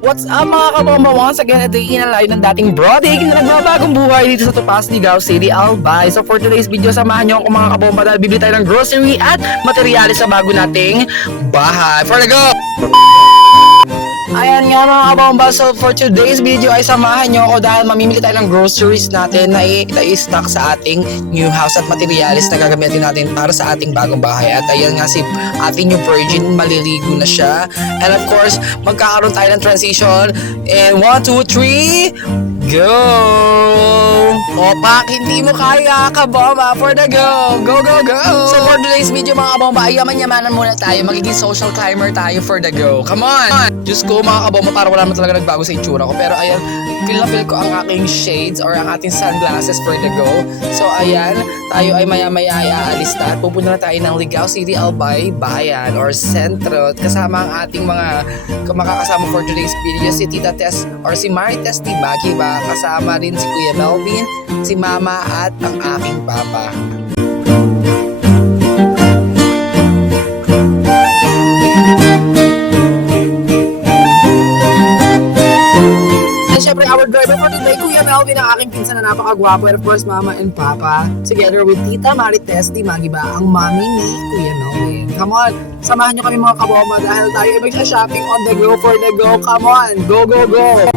What's up mga kabomba? Once again, ito yung inalayo ng dating Brody na nagbabagong buhay dito sa Topas, Ligao City, Albay. So for today's video, samahan nyo ako mga kabomba dahil bibili tayo ng grocery at materyales sa bago nating bahay. For the go! Ayan nga mga kabomba, so for today's video ay samahan nyo ako dahil mamimili tayo ng groceries natin na i-stock sa ating new house at materials na gagamitin natin para sa ating bagong bahay. At ayan nga si ating new virgin, maliligo na siya. And of course, magkakaroon tayo ng transition. And 1, 2, 3, go! O pak, hindi mo kaya kabomba, for the go! Go, go, go! So for today's video mga kabomba, ay yaman-yamanan muna tayo. Magiging social climber tayo for the go. Come on! Diyos ko mga kabomba, para wala naman talaga nagbago sa itsura ko. Pero ayan, feel na feel ko ang aking shades or ang ating sunglasses for the go. So ayan, tayo ay maya-maya ay aalis na. At pupunta na tayo ng Ligao City, Albay, Bayan or Sentro. Kasama ang ating mga makakasama for today's video, si Tita Tess or si Marites Tibagi ba? Kasama rin si Kuya Melvin, si Mama at ang aking Papa. Siyempre, our driver for today, Kuya Melvin, ang aking pinsan na napakagwapo, and of course, Mama and Papa, together with Tita Marites Tibagi ba, ang mami ni Kuya Melvin. Come on, samahan nyo kami mga kabomba dahil tayo ay magsha-shopping on the go for the go. Come on, go, go, go!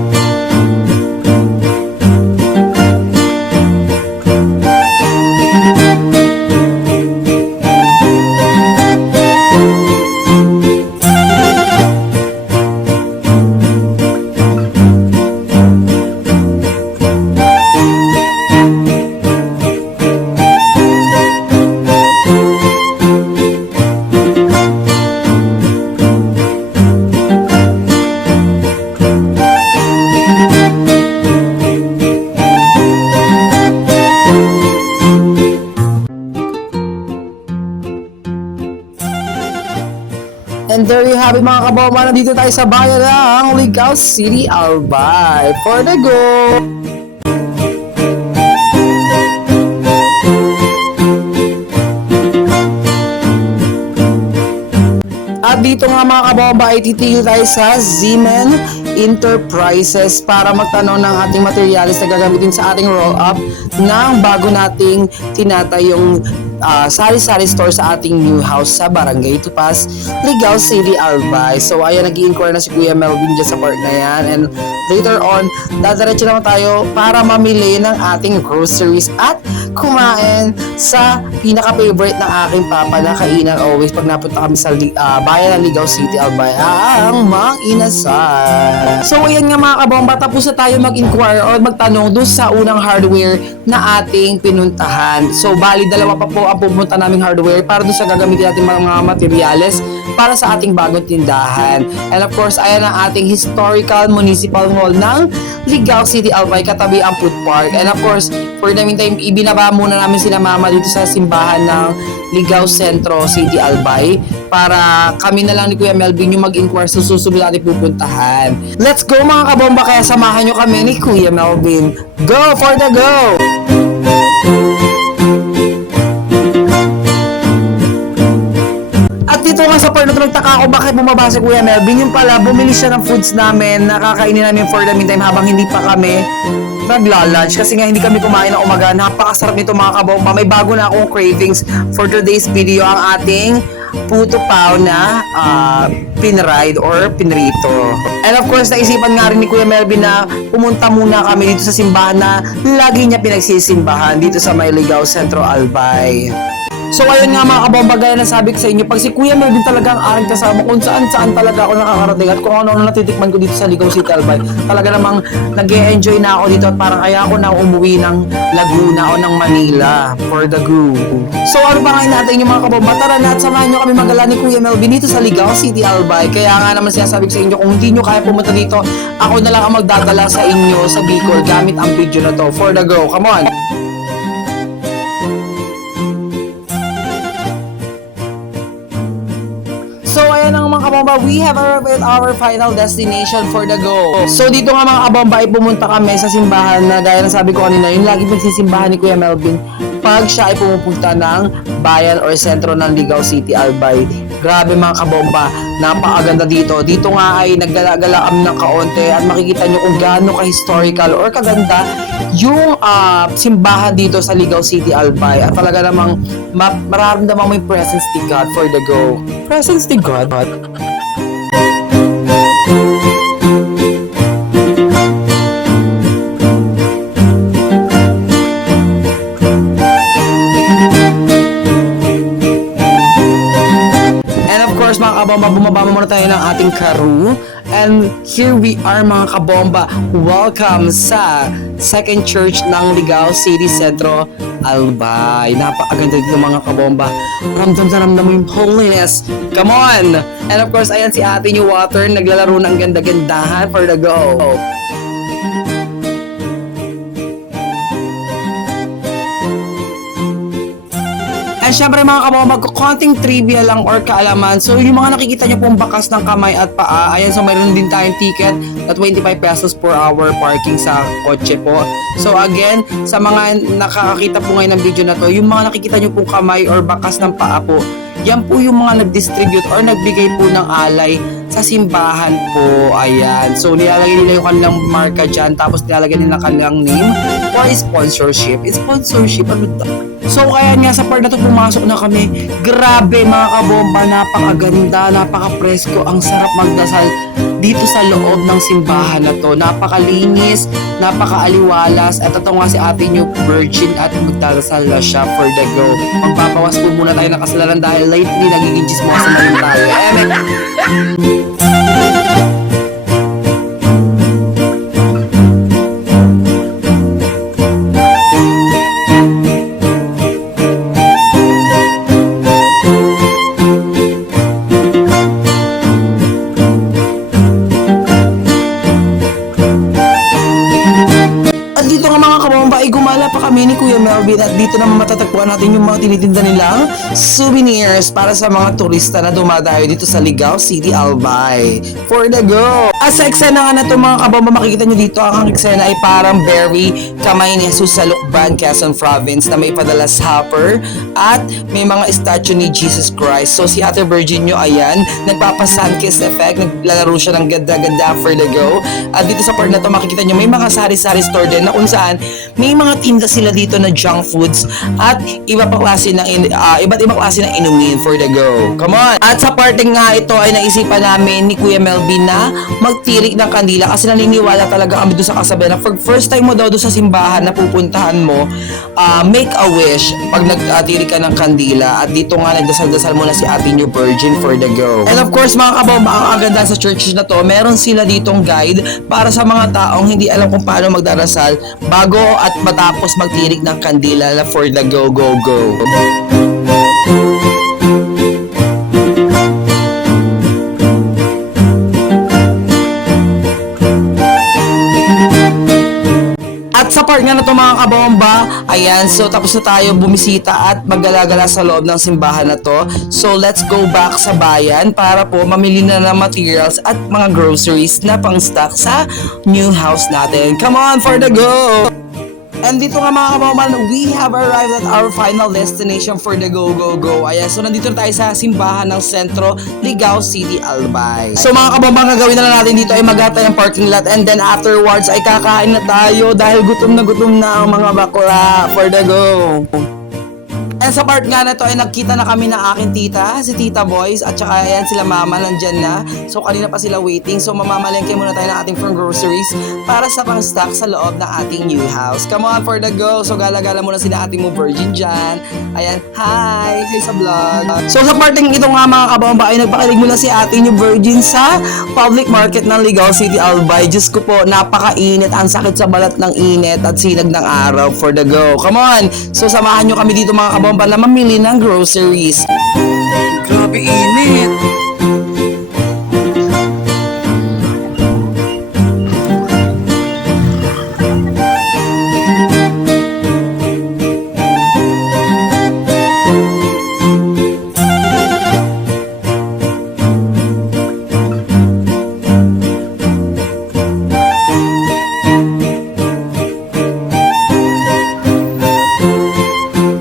And there you have it mga kabomba, nandito tayo sa bayan ng Ligao City, Albay. For the go! At dito nga mga kabomba ay titigil tayo sa Zeman Enterprises para magtanong ng ating materials na gagamitin sa ating roll-up ng bago nating tinatayong sari-sari store sa ating new house sa Barangay Topas, Ligao City, Albay. So ayan, nag-i-inquire na si Kuya Melvin dyan sa part na yan. And later on, dadaretso naman tayo para mamili ng ating groceries at kumain sa pinaka-favorite ng aking papa na kainan always pag napunta kami sa bayan ng Ligao City, Albay, ang Mang Inasal. So ayan nga mga kabomba, tapos na tayo mag-inquire or magtanong doon sa unang hardware na ating pinuntahan. So bali, dalawa pa po ang pupunta naming hardware para doon sa gagamitin natin mga materyales para sa ating bagong tindahan. And of course, ayan ang ating historical municipal hall ng Ligao City, Albay, katabi ang food park. And of course, for the meantime, ibinaba muna namin sila Mama dito sa simbahan ng Ligao Centro City, Albay, para kami na lang ni Kuya Melvin yung mag-inquire sa susunod natin pupuntahan. Let's go mga kabomba, kaya samahan nyo kami ni Kuya Melvin. Go for the go! Dito nga sa part na ito, nagtaka ako bakit bumaba si Kuya Melvin. Yung pala, bumili siya ng foods namin, nakakainin namin for the meantime habang hindi pa kami nagla-lunch. Kasi nga hindi kami kumain ng umaga. Napakasarap nito mga kabomba. May bago na akong cravings for today's video, ang ating puto pao na pinride or pinrito. And of course, naisipan nga rin ni Kuya Melvin na pumunta muna kami dito sa simbahan na lagi niya pinagsisimbahan dito sa may Ligao Centro, Albay. So ayun nga mga kabomba, gaya na sabi ko sa inyo, pag si Kuya Melvin talaga ang aking kasama, kung saan talaga ako nakakarating at kung ano natitikman ko dito sa Ligao City, Albay, talaga namang nag-e-enjoy na ako dito at parang kaya ako na umuwi ng Laguna o ng Manila for the go. So ano pa ngayon natin yung mga kabomba, tara na at samahan nyo kami magala ni Kuya Melvin dito sa Ligao City, Albay. Kaya nga naman sinasabi ko sa inyo, kung hindi nyo kaya pumunta dito, ako na lang ang magdadala sa inyo sa Bicol gamit ang video na to. For the go, come on! So ayan ang mga kabomba, we have arrived at our final destination for the go. So dito nga mga kabomba ay pumunta kami sa simbahan na gaya na sabi ko kanina, yung lagi pagsisimbahan ni Kuya Melvin pag siya ay pumupunta ng bayan or sentro ng Ligao City, Albay. Grabe mga kabomba, napakaganda dito. Dito nga ay naggala-gala kami ng kaonte at makikita nyo kung gaano ka-historical or kaganda yung simbahan dito sa Ligaw City, Albay. At talaga namang mararamdaman mo yung presence ni God for the go. Presence ni God? Mga kabomba, bumaba muna tayo ng ating karu. And here we are mga kabomba. Welcome sa second church ng Ligaw City Centro, Albay. Napakaganda dito mga kabomba. Ramdam na ramdam mo yung holiness. Come on! And of course, ayan si ate New Water. Naglalaro ng ganda-gandahan for the go. And syempre mga kabomba, konting trivia lang or kaalaman. So yung mga nakikita nyo pong bakas ng kamay at paa, ayan, so mayroon din tayong ticket na 25 pesos per hour parking sa kotse po. So again, sa mga nakakakita po ngayon ng video na to, yung mga nakikita nyo pong kamay or bakas ng paa po, yan po yung mga nag-distribute or nagbigay po ng alay sa simbahan po. Ayan. So nilalagay nila yung kanilang marka dyan, tapos nilalagay nila kanilang name for sponsorship. Sponsorship, ano to? So kaya nga sa part na to pumasok na kami. Grabe mga kabomba, napakaganda, napaka-presko, ang sarap magdasal dito sa loob ng simbahan na to. Napakalinis, napakaaliwalas, at ito nga si ate nyo virgin at magdadasal na siya for the go. Magpapawas po muna tayo ng kasalanan dahil lately nagiging chismosa na rin tayo. Gumala pa kami ni Kuya Melvin at dito naman matatagpuan natin yung mga tinitinda nilang souvenirs para sa mga turista na dumadayo dito sa Ligaw City, Albay. For the go! At sa eksena nga na ito mga kabomba, makikita nyo dito ang eksena ay parang very kamay ni Jesus sa Lucban, Quezon Province na may padalas hopper at may mga statue ni Jesus Christ. So si Ate Virgin nyo, ayan, nagpapa-sun kiss effect, naglalaro siya ng ganda-ganda for the go. At dito sa part na ito makikita nyo may mga sari-sari store din na kung saan may mga tinda sila dito na junk foods at iba't ibang klase ng inumin for the go. Come on! At sa parting nga ito ay naisipan namin ni Kuya Melvin na magtirik ng kandila kasi naniniwala talaga kami doon sa kasabihan na for first time mo daw doon sa simbahan na pupuntahan mo, make a wish pag nagtirik ka ng kandila. At dito nga nagdasal-dasal muna si Ate New Virgin for the go. And of course mga kabomba, ang aganda sa churches na to, meron sila ditong guide para sa mga taong hindi alam kung paano magdarasal bago at matapos magtirik ng kandila na for the go, go, go. At sa part nga na ito mga kabomba, ayan, so tapos na tayo bumisita at maggalagala sa loob ng simbahan na to. So let's go back sa bayan para po mamili na ng materials at mga groceries na pang stock sa new house natin. Come on for the go! And dito nga mga kabomba, we have arrived at our final destination for the go, go, go. Ayan, so nandito na tayo sa simbahan ng Sentro, Ligaw City, Albay. So mga kabomba, ang gagawin na lang natin dito ay maghatay ng parking lot and then afterwards ay kakain na tayo dahil gutom na ang mga bakla for the go. And sa part nga na to ay nagkita na kami ng aking tita, si Tita Boys, at saka ayan sila mama nandyan na. So kanina pa sila waiting. So mamamalengke muna tayo ng ating from groceries para sa pang stock sa loob ng ating new house. Come on for the go. So gala-gala muna sila ating mo virgin dyan. Ayan, hi! Hi sa vlog. So sa parting ito nga mga kabomba ay nagpakilig muna si ating new virgin sa public market ng Ligaw City, Albay. Diyos ko po, napakainit. Ang sakit sa balat ng init at sinag ng araw for the go. Come on! So samahan nyo kami dito mga kabomba na mamili ng groceries. Grabe init!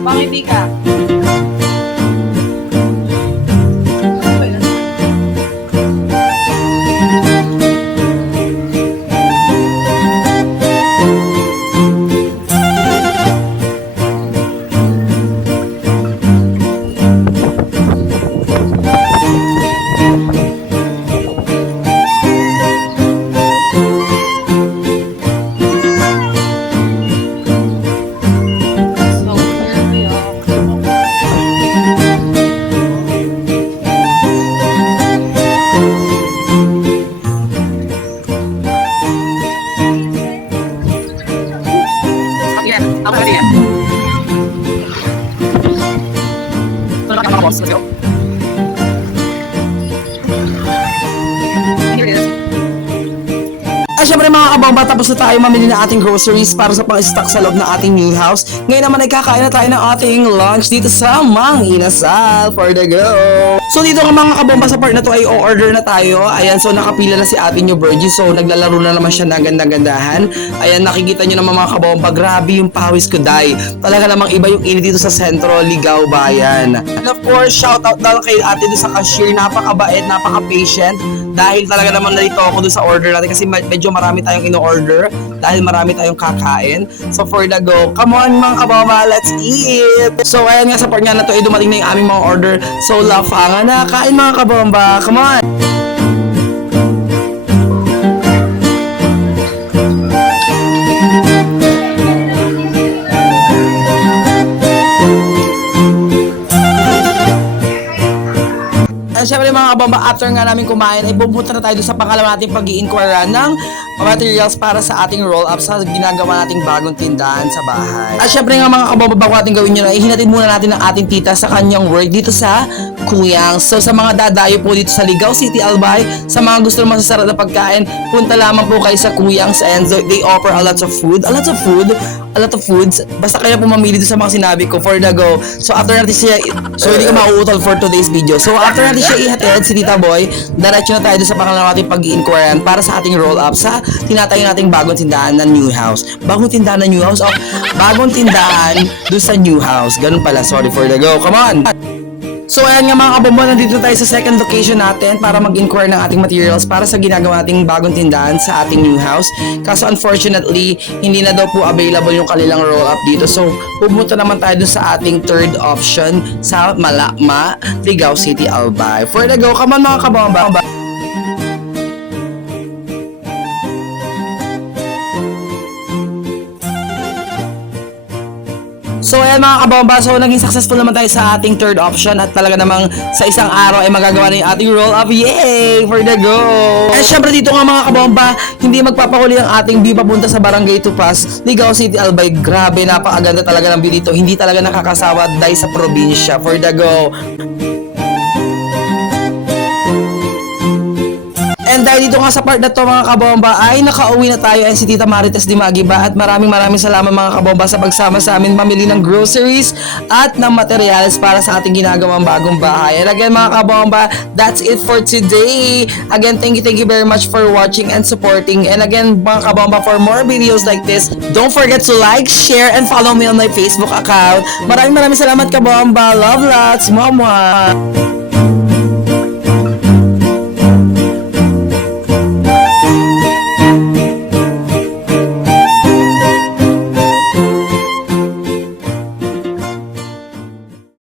Pangiti ka. At syempre mga kabomba, tapos na tayo mamili ng ating groceries para sa pang-stock sa loob ng ating new house. Ngayon naman ay kakain na tayo ng ating lunch dito sa Mang Inasal for the go. So dito nga mga kabomba, sa part na to ay o-order na tayo. Ayan, so nakapila na si ate nyo Virgie. So naglalaro na naman siya ng ganda-gandahan. Ayan, nakikita nyo naman mga kabomba, grabe yung pawis ko day. Talaga namang iba yung init dito sa Sentro, Ligao, Bayan. And of course, shout out daw kay ate doon sa cashier. Napakabait, napaka-patient. Dahil talaga naman nalito ako doon sa order natin kasi medyo marami tayong in-order dahil marami tayong kakain. So for the go, come on mga kabomba, let's eat! So ayan nga, sa part nga na to ay dumating na yung aming mga order. So lafangan na, kain mga kabomba, come on! And syempre mga kabomba, after nga namin kumain ay pupunta na tayo sa pangalawa nating pag-i-inquire ng materials para sa ating roll-up sa ginagawa nating bagong tindahan sa bahay. At syempre nga mga kabomba, bago natin gawin yun, ay hinatid muna natin ang ating tita sa kanyang work dito sa Kuyang. So sa mga dadayo po dito sa Ligao City, Albay, sa mga gusto naman sa sarap na pagkain, punta lamang po kayo sa Kuyang's and they offer a lot of food, a lot of foods. Basta kayo po mamili doon sa mga sinabi ko for the go. So after natin siya, so hindi ka mauutol for today's video. So after natin siya ihatid si Tita Boy, diretso na tayo doon sa pangalawa nating pag-i-inquirean para sa ating roll-up sa tinatayo nating bagong tindahan na new house. Bagong tindahan na new house? Oh, bagong tindahan doon sa new house. Ganun pala, sorry for the go. Come on! So ayan nga mga kabombo, nandito tayo sa second location natin para mag-inquire ng ating materials para sa ginagawa nating bagong tindahan sa ating new house. Kaso unfortunately, hindi na daw po available yung kanilang roll-up dito. So pumunta naman tayo dun sa ating third option sa Malakma, Ligao City, Albay. For the go, come on mga kabomba! So ayan mga kabomba, so naging successful naman tayo sa ating third option at talaga namang sa isang araw ay magagawa na yung ating roll-up. Yay! For the go! And syempre dito nga mga kabomba, hindi magpapahuli ang ating view papunta sa Barangay Tupas, Ligao City, Albay. Grabe, napakaganda talaga ng view dito. Hindi talaga nakakasawa dahil sa probinsya. For the go! And dahil dito nga sa part na to mga kabomba ay nakauwi na tayo and si Tita Marites Di Magiba at maraming salamat mga kabomba sa pagsama sa amin mamili ng groceries at ng materials para sa ating ginagawang bagong bahay. And again mga kabomba, that's it for today. Again, thank you very much for watching and supporting. And again mga kabomba, for more videos like this, don't forget to like, share, and follow me on my Facebook account. Maraming salamat kabomba. Love lots. Mwah mwah.